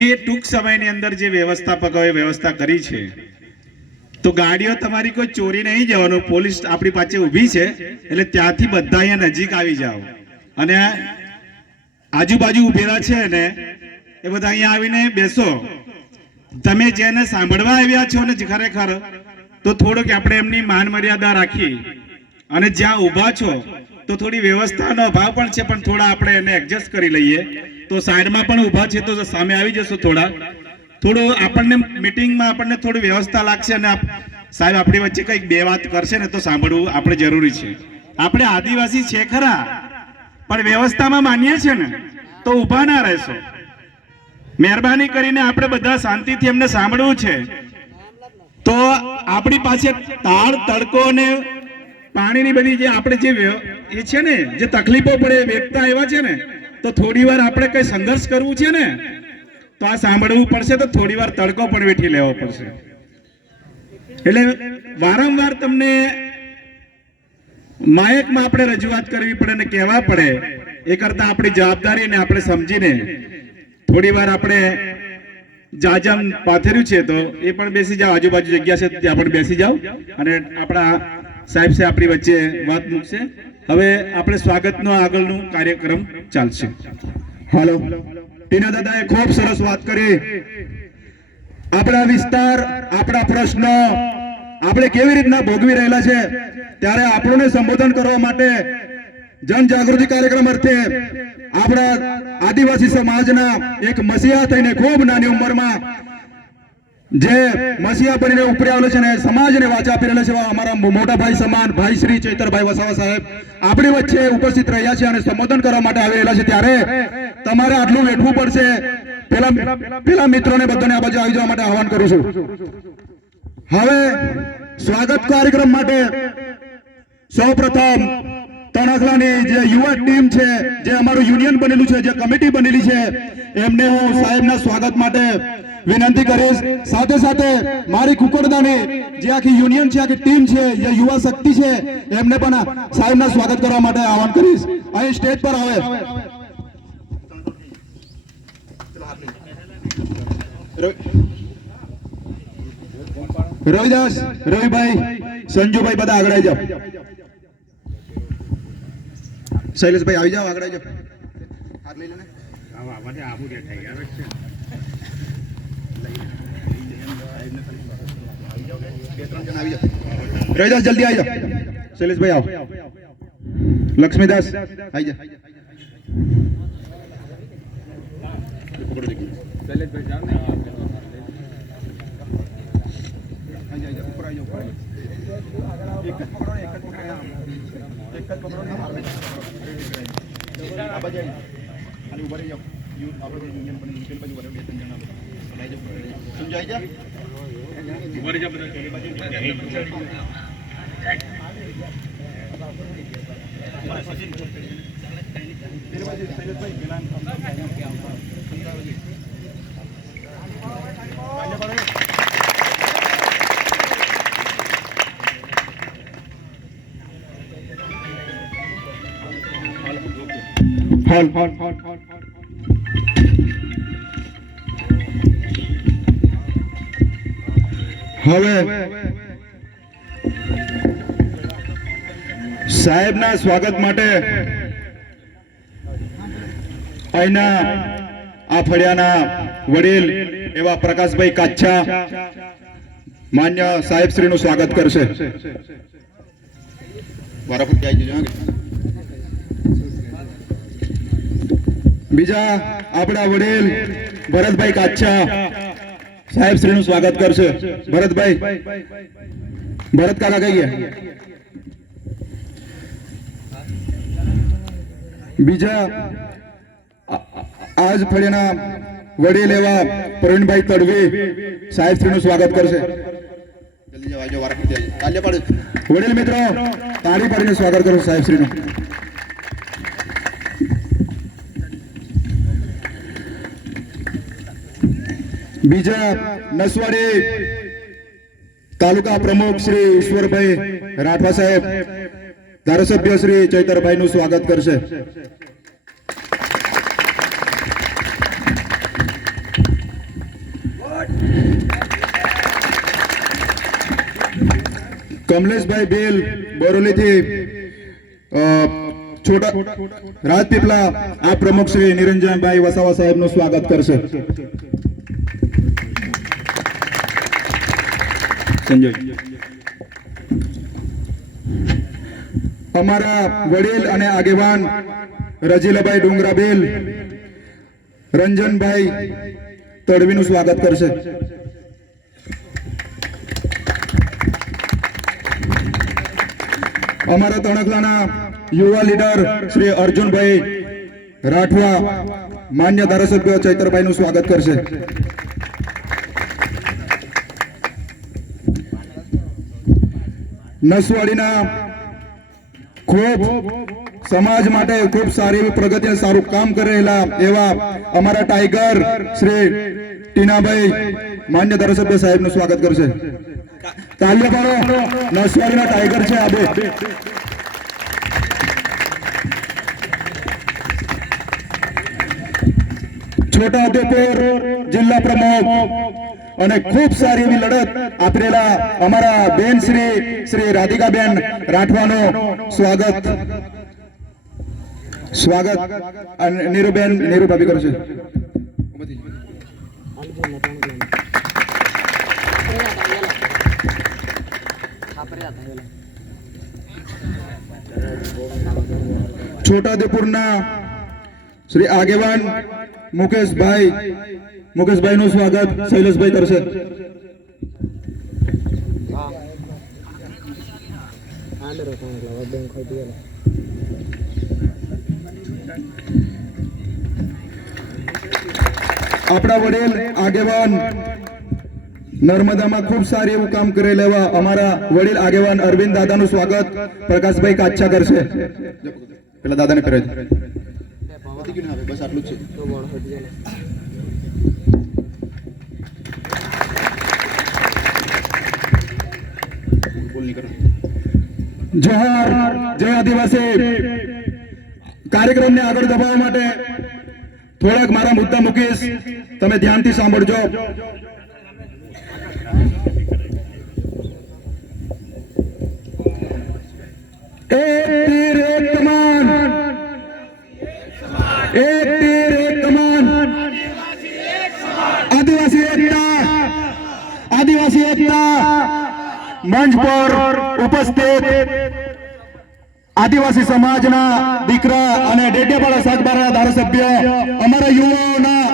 એ ટૂંક સમયની અંદર જે વ્યવસ્થાપકોએ વ્યવસ્થા કરી છે તો ગાડીઓ તમારી કોઈ ચોરી નહીં જવાનું, પોલીસ આપણી પાસે ઊભી છે એટલે ત્યાંથી બધા અહીંયા નજીક આવી જાઓ અને આજુબાજુ ઊભેલા છે ને એ બધા અહીંયા આવીને બેસો. તમે જેને સાંભળવા આવ્યા છો ને ખરેખર તો થોડુંક આપણે એમની માન મર્યાદા રાખી અને જ્યાં ઊભા છો તો થોડી વ્યવસ્થાનો અભાવ પણ છે, પણ થોડા આપણે એને એડજસ્ટ કરી લઈએ. તો સાઈડમાં પણ ઊભા છે તો સામે આવી જશો. થોડું આપણને મીટિંગમાં આપણને થોડી વ્યવસ્થા લાગશે અને સાહેબ આપણી વચ્ચે કંઈક બે વાત કરશે ને તો સાંભળવું આપણે જરૂરી છે. આપણે આદિવાસી છે ખરા પણ વ્યવસ્થામાં માનીએ છીએ ને તો ઊભા ના રહેશો. મહેરબાની કરીને આપણે બધા શાંતિથી એમને સાંભળવું છે. તો આપણી પાસે તાળ તડકો અને પાણીની બધી જે આપણે જે એ છે ને જે તકલીફો પડે વેઠતા આવ્યા છે ને તો થોડી વાર આપણે કઈ સંઘર્ષ કરવું છે ને તો આ સાંભળવું પડશે, તો થોડી વાર તડકો પણ વેઠી લેવો પડશે. એટલે વારંવાર તમને માયકમાં આપણે રજૂઆત કરવી પડે ને કહેવા પડે. એ કરતા આપણી જવાબદારીને આપણે સમજીને થોડી વાર આપણે જાજમ પાથર્યું છે તો એ પણ બેસી જાઓ, આજુબાજુ જગ્યા છે ત્યાં પણ બેસી જાઓ અને આપણા સાહેબ છે આપણી વચ્ચે વાત મૂકશે. હવે આપણે સ્વાગતનો આગળનું કાર્યક્રમ ચાલશે. હાલો, ટીના દાદાએ ખૂબ સરસ વાત કરી. આપણા વિસ્તાર, આપણા પ્રશ્નો આપણે કેવી રીતના ભોગવી રહેલા છે ત્યારે આપણને સંબોધન કરવા માટે જનજાગૃતિ કાર્યક્રમ અર્થે આપણા આદિવાસી સમાજના એક મસીહા થઈને ખૂબ નાની ઉંમરમાં જે મસીહા બનીને ઉપરી આવેલો છે ને સમાજને વાચા આપી રહેલા છે અમારા મોટા ભાઈ સમાન ભાઈ શ્રી ચૈતરભાઈ વસાવા સાહેબ આપણી વચ્ચે ઉપસ્થિત રહ્યા છે અને સંબોધન કરવા માટે આવી રહેલા છે. ત્યારે તમારે આટલું વેઠવું પડશે. પેલા મિત્રોને બધાને આ બાજુ આવી જવા માટે આહવાન કરું છું. હવે સ્વાગત કાર્યક્રમ માટે સૌપ્રથમ તણખલાની જે યુવા ટીમ છે, જે અમારું યુનિયન બનેલું છે, જે કમિટી બનેલી છે, એમને હું સાહેબના સ્વાગત માટે વિનંતી કરીશ. સાથે સાથે મારી કુકડદાની જે આખી યુનિયન છે, આખી ટીમ છે, જે યુવા શક્તિ છે, એમને પણ સાહેબના સ્વાગત કરવા માટે આહવાન કરીશ. અહીં સ્ટેજ પર આવે રવિદાસ, રવિભાઈ, સંજુભાઈ બધા આગળ આવી જાઓ. શૈલેષભાઈ આવી જાઓ, આગળ આવી જાઓ. હાથ લઈ લો ને. રવિદાસ જલ્દી આવી જાઓ. શૈલેષભાઈ આવો. લક્ષ્મીદાસ આવી જાઓ. શૈલેષભાઈ જાઓ ને. એક જ પકડો, એક જ પકડો, એક જ પકડો. આ બાજુ ખાલી ઉભા રહી જાઓ. આપણે યુનિયન પણ નીકળ બાજુ વરે બે ત્રણ જણા લઈ જાઓ. સમજાઈ જા ઉભા રહી જાઓ બધા. હોલ હવે સાહેબના સ્વાગત માટે અહીંના આ ફળિયાના વડીલ એવા પ્રકાશભાઈ કાચ્છા માન્ય સાહેબ શ્રીનું સ્વાગત કરશે. બરાબર બીજા આપણા વડીલ ભરતભાઈ કાચ્છા સાહેબ શ્રીનું સ્વાગત કરશે. ભરતભાઈ, ભરત કાકા કઈ ગયા? બીજા આજ ફળિયાના વડીલ એવા પ્રવીણભાઈ તડવી સાહેબ શ્રીનું સ્વાગત કરશે. વડીલ મિત્રો તાળી પાડીને સ્વાગત કરો સાહેબ શ્રીનું. બીજા નસવાડી તાલુકા પ્રમુખ શ્રી ઈશ્વરભાઈ રાઠવા સાહેબ ધારાસભ્ય શ્રી ચૈતરભાઈ નું સ્વાગત કરશે. કમલેશભાઈ બેલ બોરોલીથી છોટા રાજપીપળા આ પ્રમુખ શ્રી નિરંજનભાઈ વસાવા સાહેબનું સ્વાગત કરશે. સંજય અમારા વડીલ અને આગેવાન રજીલાભાઈ ડુંગરાબેલ રંજનભાઈ તડવીનું સ્વાગત કરશે. અમારા તણખલાના યુવા લીડર શ્રી અર્જુનભાઈ રાઠવા માન્ય ધારાસભ્ય ચૈતરભાઈનું સ્વાગત કરશે. નસવાડીના ખૂબ સમાજ માટે ખૂબ સારી એવી પ્રગતિ અને સારું કામ કરી રહેલા એવા અમારા ટાઈગર શ્રી ટીનાભાઈ માન્ય ધારાસભ્ય સાહેબનું સ્વાગત કરશે. તાલીઓ પાડો. નસવાડીના ટાઈગર છે આ બે. છોટાઉદેપુર જિલ્લા પ્રમુખ અને ખૂબ સારી એવી લડત આપેલા અમારા બેન શ્રી રાધિકાબેન રાઠવાનું સ્વાગત અને નીરુબેન નીરુભાભી કરશે. છોટાઉદેપુરના શ્રી આગેવાન મુકેશભાઈ નું સ્વાગત શૈલેષભાઈ કરશે. આપણા વડીલ આગેવાન નર્મદામાં ખૂબ સારી એવું કામ કરી લેવા અમારા વડીલ આગેવાન અરવિંદ દાદાનું સ્વાગત પ્રકાશભાઈ કાચા કરશે. પેલા દાદાને કરે બસ આટલું જ છે. જોહાર જય આદિવાસી. કાર્યક્રમને આગળ દબાવવા માટે થોડાક મારા મુદ્દા મૂકીશ, તમે ધ્યાનથી સાંભળજો. એક તીર એક કમાન, એક તીર એક કમાન, આદિવાસી એકતા, આદિવાસી એકતા. મંચ પર ઉપસ્થિત આદિવાસી સમાજના દીકરા અને ડેડિયાપાડા સાગબારાના ધારાસભ્ય અમારા યુવાઓના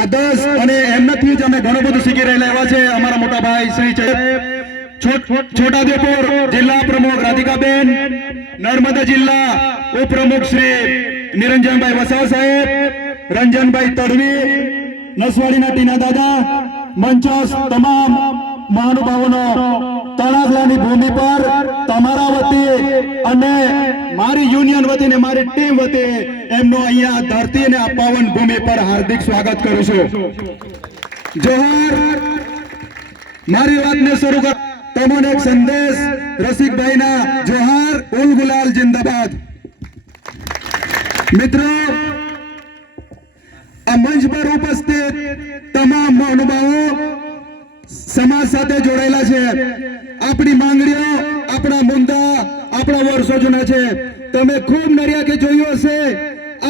આદર્શ અને એમનાથી જ અમે ઘણું બધું શીખી રહેલા એવા છે અમારા મોટા ભાઈ શ્રી છોટાઉદેપુર જિલ્લા પ્રમુખ રાધિકાબેન, નર્મદા જિલ્લા ઉપપ્રમુખ શ્રી નિરંજનભાઈ વસાવા સાહેબ, રંજનભાઈ તડવી, નસવાડીના ટીના દાદા, મંચસ્થ તમામ મહાનુભાવોનો તણાગલાની ભૂમિ પર તમારા વતી અને મારી યુનિયન વતી ને મારી ટીમ વતી એમનો અહીંયા ધરતી અને આ પાવન ભૂમિ પર હાર્દિક સ્વાગત કરું છું. જોહાર. મારી વાતને શરૂ કર તમને એક સંદેશ રસિકભાઈના. જોહાર. ઉલ ગુલાલ જિંદાબાદ. મિત્રો, આ મંચ પર ઉપસ્થિત તમામ મહાનુભાવો સમાજ સાથે જોડાયેલા છે. આપણી માંગણીઓ, આપણા મુદ્દા આપણા વર્ષો જૂના છે. તમે ખૂબ નર્યા કે જોયું હશે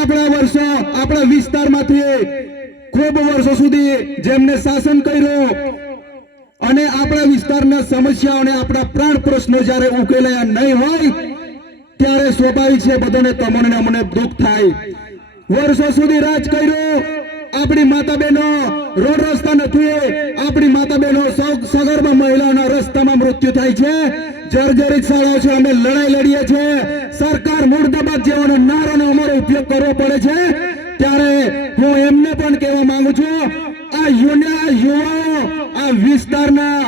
આપણા વર્ષો, આપણા વિસ્તારમાંથી ખૂબ વર્ષો સુધી જેમને શાસન કર્યું અને આપણા વિસ્તારના સમસ્યાઓ અને આપણા પ્રાણ પ્રશ્નો જ્યારે ઉકેલાયા નહીં હોય ત્યારે સ્વાભાવિક છે બધાને તમને અમને દુઃખ થાય. વર્ષો સુધી રાજ કર્યું. આપણી માતા બહેનો રોડ રસ્તા નથી, આપણી માતા બહેનો સગર્ભ મહિલાઓના રસ્તામાં મૃત્યુ થાય છે. જર્જરિત શાળાઓ છે, અમે લડાઈ લડીએ છીએ. સરકાર મુર્દાબાદ જેવાનો નારાનો અમારો ઉપયોગ કરવો પડે છે. ત્યારે હું એમને પણ કહેવા માંગુ છું, આ યુવાઓ, આ વિસ્તારના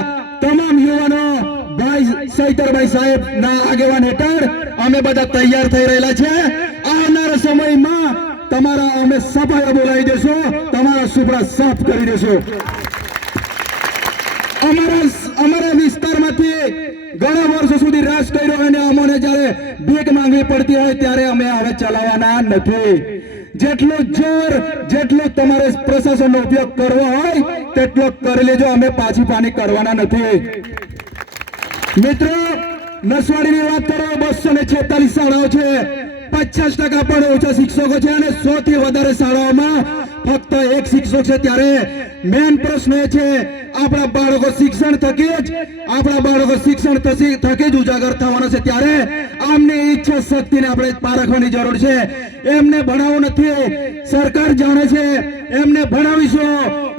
તમામ યુવાનો ભાઈ ચૈતરભાઈ સાહેબ ના આગેવાન હેઠળ અમે બધા તૈયાર થઈ રહેલા છે. આવનારા સમયમાં તમારા અમે સફાઈ બોલાવી દેશું, તમારા સુપડા સાફ કરી દેશું. અમારા વિસ્તારમાંથી ઘણા વર્ષો સુધી રાજ કર્યો અને અમને જ્યારે ભીખ માંગવી પડતી હોય ત્યારે અમે હવે ચલાવવાના નથી. જેટલું જોર, જેટલું તમારે પ્રશાસનનો ઉપયોગ કરવો હોય તેટલો કરી લેજો, અમે પાછી પાની કરવાના નથી. મિત્રો, નસવાડીની વાત કરો, 246 શાળાઓ છે, 50% પણ ઓછા શિક્ષકો છે અને 100 થી વધારે શાળાઓમાં ફક્ત એક શિક્ષક છે. ત્યારે મેન પ્રશ્ન એ છે, આપણા બાળકો શિક્ષણ થકી જ ઉજાગર થવાના છે. ત્યારે આમની ઈચ્છા શક્તિને આપણે પારખવાની જરૂર છે. એમને ભણાવવું નથી, સરકાર જાણે છે. એમને ભણાવીશું,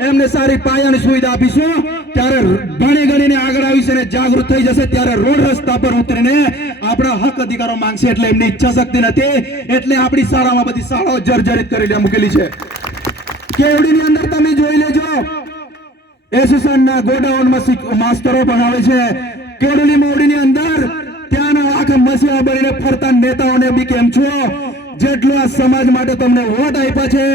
એમને સારી પાયાની સુવિધા આપીશું, ત્યારે ભણી ગણીને આગળ આવીશે અને જાગૃત થઈ જશે. ત્યારે રોડ રસ્તા પર ઉતરીને આપણા હક અધિકારો માંગશે. એટલે એમની ઈચ્છા શક્તિ નથી, એટલે આપણી શાળામાં બધી શાળાઓ જર્જરિત કરીને મૂકેલી છે. કેવડીની અંદર તમે જોઈ લેજો, એસોસિએશનના ગોડાઉનમાં માસ્ટરો ભણાવે છે. કેવડી મોવડીની અંદર ત્યાંના આખા મસીહા બનીને ફરતા નેતાઓને બી કેમ છો? જેટલો આ સમાજ માટે તમને વોટ આપ્યા છે,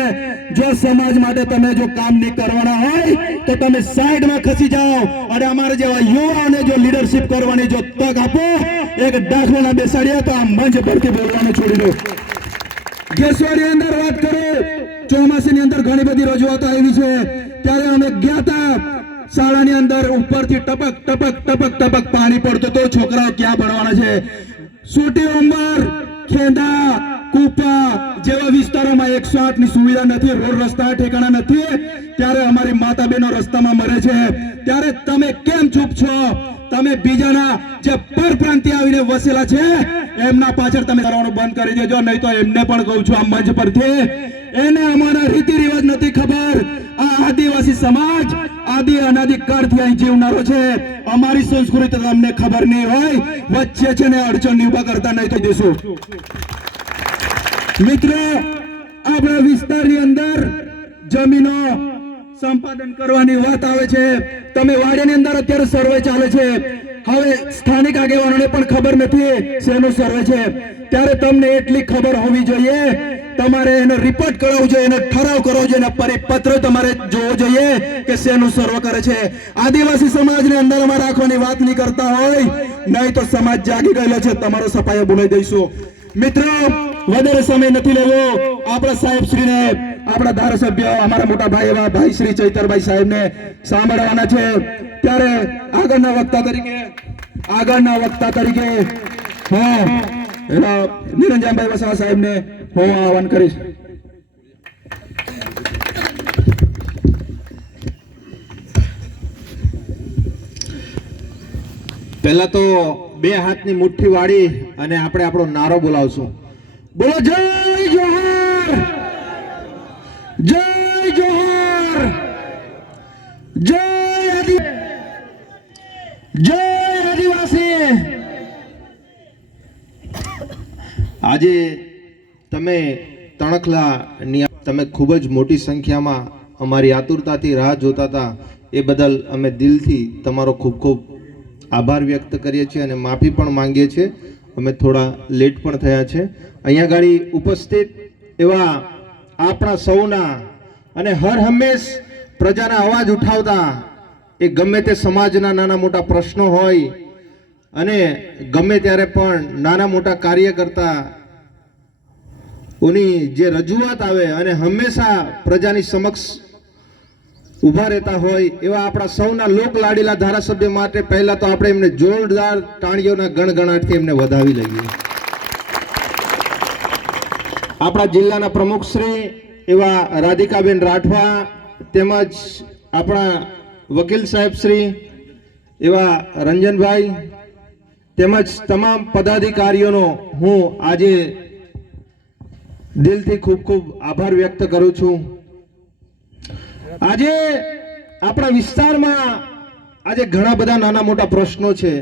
જો સમાજ માટે તમે જો કામ નહીં કરવાના હોય તો તમે સાઈડમાં ખસી જાઓ અને અમારા જેવા યુવાઓને જો લીડરશિપ કરવાની જો તક આપો, એક દાખલો ના બેસાડીએ તો આ મંચ પરથી બોલવાનું છોડી દો. ગેસવાડીની અંદર વાત કરો, ચોમાસાની અંદર ઘણી બધી રજૂઆતો આવી છે. ત્યારે અમે ગયા હતા, શાળાની અંદર ઉપરથી ટપક ટપક ટપક ટપક પાણી પડતું તો છોકરાઓ ક્યાં ભણવાના છે? સુટી ઉંમર, ખેંદા, કુપા જેવા વિસ્તારોમાં 108 ની સુવિધા નથી, રોડ રસ્તા ઠેકાણા નથી. ત્યારે અમારી માતા બહેનો રસ્તામાં મરે છે. ત્યારે તમે કેમ ચૂપ છો? તમે બીજાના જે પરપ્રાંતિ આવીને વસેલા છે એમના પાછળ તમે કરવાનું બંધ કરી દેજો, નહીં તો એમને પણ કહું છું આ મંચ પરથી, એને અમારા રીતિ રિવાજ નથી ખબર. આ આદિવાસી સમાજ આદિ અનાદિ કાળથી અહીં જીવનારો છે. અમારી સંસ્કૃતિ તમને ખબર નહીં હોય, વચ્ચે છે ને અડચણ ઉભા કરતા નહીં તો દેશું. મિત્રો, આપણા વિસ્તારની અંદર જમીનો સંપાદન કરવાની વાત આવે છે. તમે વાડિયાની અંદર અત્યારે સર્વે ચાલે છે. હવે સ્થાનિક આગેવાનોને પણ ખબર નથી શેનો સર્વે છે. ત્યારે તમને એટલી ખબર હોવી જોઈએ, તમારે એનો રિપોર્ટ કરાવવો જોઈએ, એનો ઠરાવ કરવો જોઈએ, એનો પરિપત્ર તમારે જોવો જોઈએ કે શેનું સર્વે કરે છે. આદિવાસી સમાજને અંદરમાં રાખવાની વાત નહીં કરતા હોય, નહીં તો સમાજ જાગી ગયેલો છે, તમારો સફાયો બોલાવી દઈશું. મિત્રો, વધારે સમય નથી લેવો. આપણા સાહેબશ્રીને, આપણા ધારાસભ્ય, અમારા મોટા ભાઈ એવા ભાઈ શ્રી ચૈતરભાઈ સાહેબને સાંભળવાના છે. ત્યારે આગળના વક્તા તરીકે નિરંજનભાઈ વસાવા સાહેબને હું આહ્વાન કરીશ. પહેલા તો બે હાથની મુઠ્ઠી વાળી અને આપણે આપણો નારો બોલાવશું. બોલો જય જોહર, જય જોહર, જય આદિવાસી. આજે તમે તણખલાની તમે ખૂબ જ મોટી સંખ્યામાં અમારી આતુરતાથી રાહ જોતા હતા, એ બદલ અમે દિલથી તમારો ખૂબ ખૂબ આભાર વ્યક્ત કરીએ છીએ અને માફી પણ માંગીએ છીએ. અમે થોડા લેટ પણ થયા છે. અહીંયા ગાડી ઉપસ્થિત એવા આપણા સૌના અને હર હંમેશ પ્રજાના અવાજ ઉઠાવતા, એ ગમે તે સમાજના નાના મોટા પ્રશ્નો હોય અને ગમે ત્યારે પણ નાના મોટા કાર્ય કરતા ઓની જે રજૂઆત આવે અને હંમેશા પ્રજાની સમક્ષ ઉભા રહેતા હોય એવા આપણા સૌના લોક લાડીલા ધારાસભ્ય માટે પહેલા તો આપણે એમને જોરદાર તાળીઓના ગણગણાટથી એમને વધાવી લઈએ. આપણા જિલ્લાના પ્રમુખશ્રી એવા રાધિકાબેન રાઠવા, તેમજ આપણા વકીલ સાહેબશ્રી એવા રંજનભાઈ, તેમજ તમામ પદાધિકારીઓનો હું આજે દિલથી ખૂબ ખૂબ આભાર વ્યક્ત કરું છું. આજે આપણા વિસ્તારમાં આજે ઘણા બધા નાના મોટા પ્રશ્નો છે.